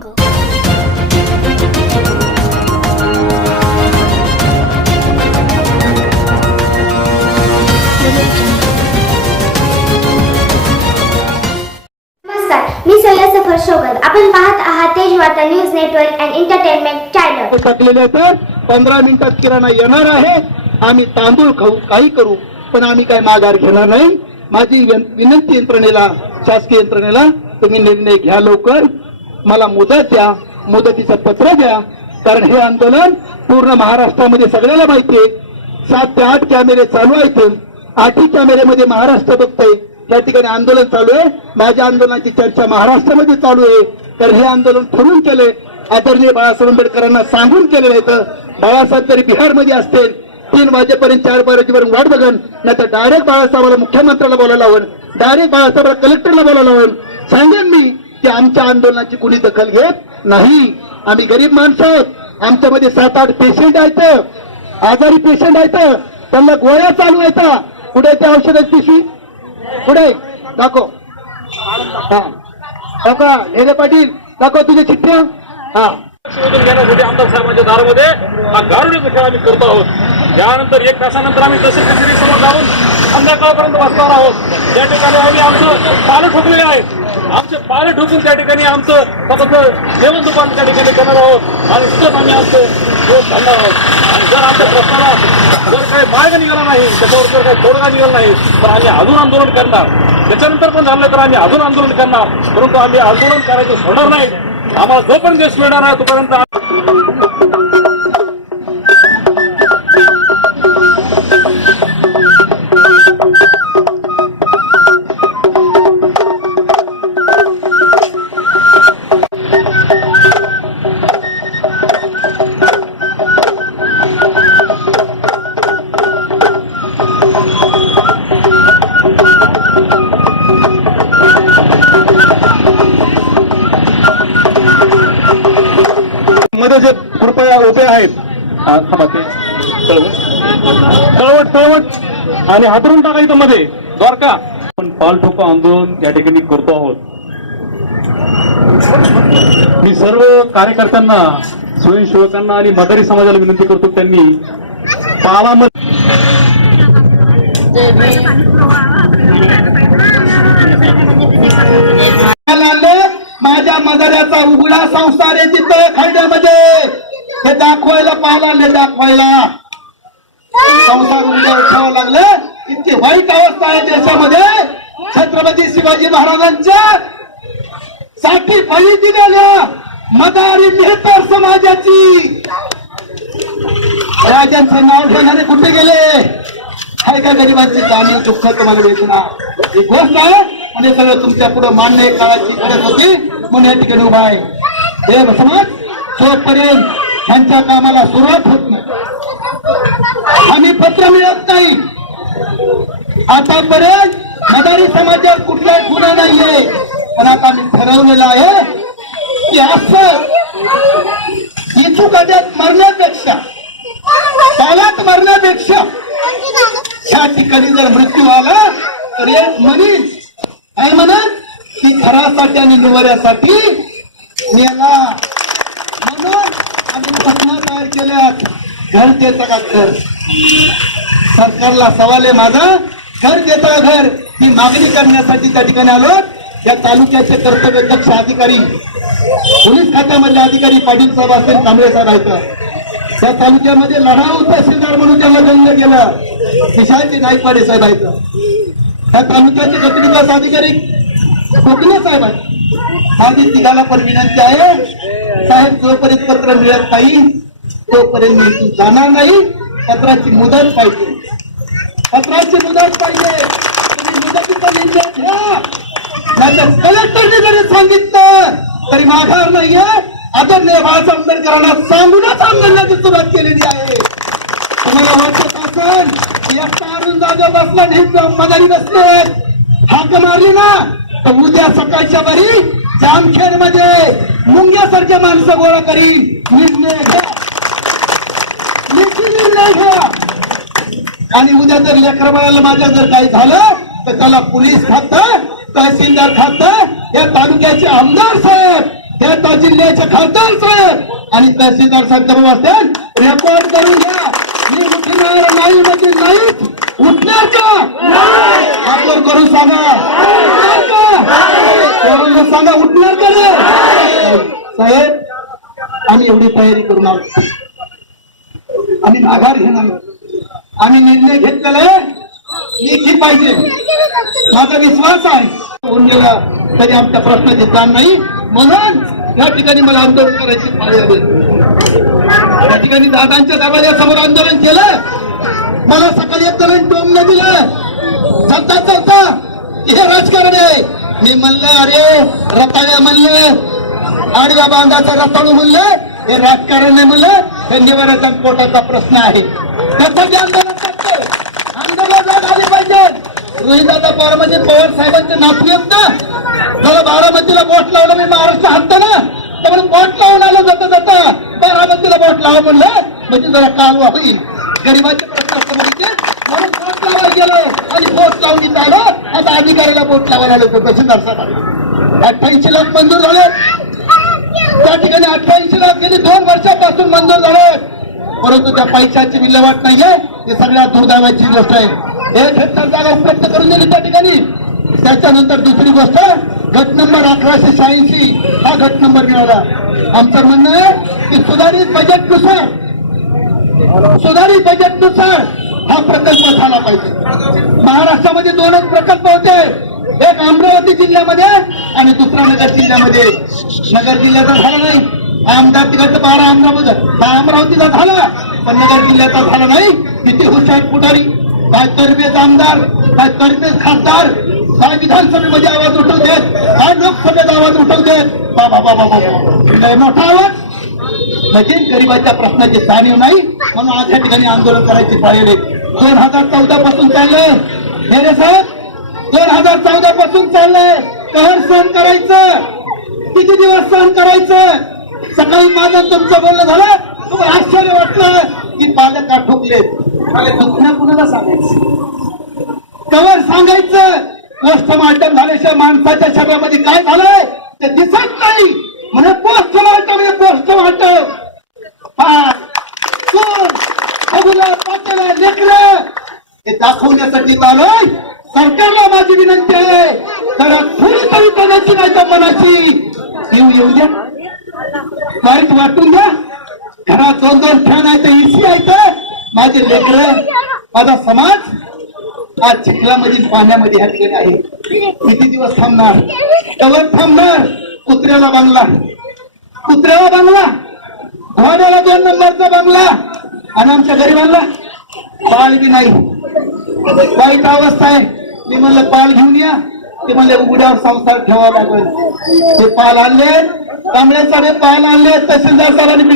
नमस्कार मी सय्यद सफर शोगल आपण पाहत आहात Tej Varta news network and entertainment channel. टाकलेले तर पंधरा मिनिटात किराणा येणार आहे. आम्ही तांदूळ खाऊ काही करू पण आम्ही काय माघार घेणार नाही. माझी विनंती यंत्रणेला शासकीय यंत्रणेला तुम्ही निर्णय घ्या लवकर. मला मुदत द्या मुदतीचं पत्र द्या. कारण हे आंदोलन पूर्ण महाराष्ट्रामध्ये सगळ्याला माहिती आहे. सात ते आठ कॅमेरे चालू आहेत. आठही कॅमेऱ्यामध्ये महाराष्ट्र बघतोय. त्या ठिकाणी आंदोलन चालू आहे. माझ्या आंदोलनाची चर्चा महाराष्ट्रामध्ये चालू आहे. तर हे आंदोलन ठरवून केले आदरणीय बाळासाहेब आंबेडकरांना सांगून केलेलं आहे तर बाळासाहेब तरी बिहारमध्ये असतील. तीन वाजेपर्यंत चार वाजेपर्यंत वाट बघन. नाही तर डायरेक्ट बाळासाहेबाला मुख्यमंत्र्याला बोलायला हवं डायरेक्ट बाळासाहेबाला कलेक्टरला बोलायला हवं सांगेन मी. की आमच्या आंदोलनाची कुणी दखल घेत नाही. आम्ही गरीब माणसं आहोत. आमच्यामध्ये सात आठ पेशंट आहेत. आजारी पेशंट आहेत. त्यांना गोळ्या चालू आहेत. कुठे त्या औषधाची पिशवी? कुठे? दाखव. हा. दाखवा. हेरे पाटील दाखव तुझ्या चिठ्ठ्या. हा. घेण्यासाठी आमदार साहेबांच्या दारामध्ये हा गारुडीचा खेळ आम्ही करत आहोत. त्यानंतर एक तासानंतर आम्ही तसे कचेरी समोर जाऊन संध्याकाळपर्यंत वाचणार आहोत. त्या ठिकाणी आम्ही आमचं पालं ठोकलेले आहे आमचे पाले ठोकून त्या ठिकाणी आमचं फक्त जेवण दुपार त्या ठिकाणी करणार आहोत. आणि तिथंच आम्ही आमचं दिवस घालणार आहोत. आणि जर आमच्या प्रश्नाला जर काही मार्ग निघाला नाही त्याच्यावर जर काही तोडगा निघाला नाही तर आम्ही अजून आंदोलन करणार. त्याच्यानंतर पण झालं तर आम्ही अजून आंदोलन करणार. परंतु आम्ही आंदोलन करायचं सोडणार नाही. आम्हाला जो पण देश मिळणार आहे तोपर्यंत हा, तळवट तळवट आणि हातरून टाकायचं मध्ये. द्वारका. आपण पाल ठोको आंदोलन या ठिकाणी करतो आहोत. मी सर्व कार्यकर्त्यांना स्वयंसेवकांना आणि मदारी समाजाला विनंती करतो त्यांनी पालामध्ये माझ्या मदाऱ्याचा उघडा संसार आहे तिथं खड्ड्यामध्ये. हे दाखवायला पाहायला आले दाखवायला. संसार उठावं लागलं. इतकी वाईट अवस्था आहे देशामध्ये. छत्रपती शिवाजी महाराजांच्या साठी बळी दिलेल्या मदारी मेहतर समाजाची. राजांचे नाव घेणारे कुठे गेले? काय काय गरिबांची जाणीव दुःख तुम्हाला वेदना ही गोष्ट आहे म्हणजे सगळं तुमच्यापुढे मान्य काळाची गरज होती. म्हणून या ठिकाणी उभा आहे. हे समाज जोपर्यंत ह्यांच्या कामाला सुरुवात होत नाही. आम्ही पत्र मिळत नाही. आतापर्यंत मदारी समाजात कुठला गुन्हा नाहीये. पण आता मी ठरवलेलं आहे की असं इचू गड्यात मरण्यापेक्षा पालात मरण्यापेक्षा या ठिकाणी जर मृत्यू आला तर एक मनीस काय म्हणत की घरासाठी आणि निवाऱ्यासाठी मेला आम्ही तयार केल्या घर देता का घर? सरकारला सवाल आहे माझा. घर देता घर? ही मागणी करण्यासाठी त्या ठिकाणी आलो. या तालुक्याचे कर्तव्य दक्ष अधिकारी पोलीस खात्यामधले अधिकारी पाटील साहेब असतील कांबळे साहेब आहेत. त्या तालुक्यामध्ये लढाऊ तहसीलदार म्हणून त्यांना दंड गेलं विशालजी नाईकवाडे साहेब आहेत. त्या तालुक्याचे गटविकास अधिकारी कोकणे साहेब आहेत. माझी तिघाला पण विनंती आहे. साहेब जोपर्यंत पत्र मिळत नाही तोपर्यंत मी जाणार नाही. पत्राची मुदत पाहिजे. पत्राची मुदत पाहिजे. मुदतीचा निर्णय घ्या. नाहीतर कलेक्टरने जरी सांगितलं तरी माघार नाहीये. आदरणीय बाळासाहेब आंबेडकरांना सांगूनच आंदोलनाची सुरुवात केलेली आहे. तुम्हाला वाटत असेल जागा एकटा अरुण बसला नाही मदारी बसले हाक मारली ना तर उद्या सकाळच्या बरी जामखेडमध्ये मुंग्यासारखे माणसं गोळा करीन. निर्णय घ्या. लेखी निर्णय घ्या. आणि उद्या जर लेकर बाळाला माझ्या जर काही झालं तर त्याला पोलीस खातं तहसीलदार खातं या तालुक्याचे आमदार साहेब त्या त्या जिल्ह्याचे खासदार साहेब आणि तहसीलदार साहेब असतात रेकॉर्ड करून घ्या. मी उठणार नाही म्हणजे नाहीच. उठणार का? आपण करून सांगा. उठणार सांगा उठणार का साहेब आम्ही एवढी तयारी करून आलो. आम्ही माघार घेणार. आम्ही निर्णय घेतलेला आहे. पाहिजे. माझा विश्वास आहे. होऊन गेला तरी आमच्या प्रश्नाचे जाण नाही. म्हणून या ठिकाणी मला आंदोलन करायची या ठिकाणी दादांच्या दरवाजासमोर आंदोलन केलं. मला सकाळी एक जण टोमनं दिलं. चालता चालता हे राजकारण आहे. मी म्हणलं अरे रताळ्या म्हणलं आडव्या बांधाचा रताळू म्हणलं हे राजकारण नाही म्हणलं हे निवारण पोटाचा प्रश्न आहे. त्यासाठी आंदोलन करतोय. आंदोलन झाले पाहिजे रोहिदादा बारामती पवार साहेबांचे नातू आहेत ना जरा बारामतीला बोट लावलं मी महाराष्ट्र हात ना तर म्हणून बोट लावून आलं जाता जाता. बारामतीला बोट लावा म्हणलं म्हणजे जरा कालवा होईल. गरिबाचे प्रश्न म्हणून बोट लावायला गेलो आणि बोट लावून आलं. आता अधिकाऱ्याला बोट लावायला आलो तहसीलदार साहेब अठ्ठ्याऐंशी लाख मंजूर झाले. त्या ठिकाणी अठ्ठ्याऐंशी लाख गेली दोन वर्षापासून मंजूर झाले. परंतु त्या पैशाची विल्हेवाट नाहीये. ही सगळ्यात दुर्दैवाची गोष्ट आहे. एक हेक्टर जागा उपलब्ध करून दिली त्या ठिकाणी. त्याच्यानंतर दुसरी गोष्ट गट नंबर अकराशे शहाऐंशी हा गट नंबर मिळाला. आमचं म्हणणं आहे की सुधारित बजेटनुसार सुधारित बजेटनुसार हा प्रकल्प झाला पाहिजे. महाराष्ट्रामध्ये दोनच प्रकल्प होते. एक अमरावती जिल्ह्यामध्ये आणि दुसरा नगर जिल्ह्यामध्ये. नगर जिल्ह्याचा झाला नाही. आमदार तिकडचं बारा अमरावती हा अमरावतीचा झाला पण नगर जिल्ह्याचा झाला नाही. किती हुशार पुढारी काय तर्फेच आमदार काय तर्फेच खासदार काय विधानसभेमध्ये आवाज उठवतेत काय लोकसभेत आवाज उठवतेत. बाबा बाबा बाबा लय मोठा आवाज. म्हणजे गरिबाच्या प्रश्नाची जाणीव नाही. म्हणून आज या ठिकाणी आंदोलन करायची पाळी दोन हजार चौदा पासून चाललं हे रे साहेब दोन हजार चौदा पासून चाललंय. कहर सहन करायचं. किती दिवस सहन करायचं? सकाळी माझं तुमचं बोलणं झालं. तुम्हाला आश्चर्य वाटलं की पालक का ठोकले दुखण्या कुणाला सांगायचं? कवर सांगायचं. पोस्टमार्टम झाल्याशिवाय माणसाच्या शरीरामध्ये काय झालंय ते दिसत नाही. म्हणजे पोस्टमार्टम हे. पोस्टमार्टम लेकर. हे दाखवण्यासाठी आलोय. सरकारला माझी विनंती आहे. जरा थोडी तरी कोणाची नाही तर मनाची. येऊ येऊ द्या. वाईट वाटून द्या. घरात दोन दोन फॅन आहे तर इसी आहे तर माझे लेकर माझा समाज आज चिखलामध्ये पाण्यामध्ये ह्या आहे. किती दिवस थांबणार? तवर थांबणार? कुत्र्याला बांगला. कुत्र्याला बांगला. घोड्याला दोन नंबरचा बांगला. आणि आमच्या गरिबांना पाल बी नाही. वाईट अवस्था आहे. मी म्हणलं पाल घेऊन या. ते म्हणले उघड्यावर संसार ठेवावा लागेल. ते पाल आणले तांबड्याचा पाल आणले तहसीलदार साहेबांनी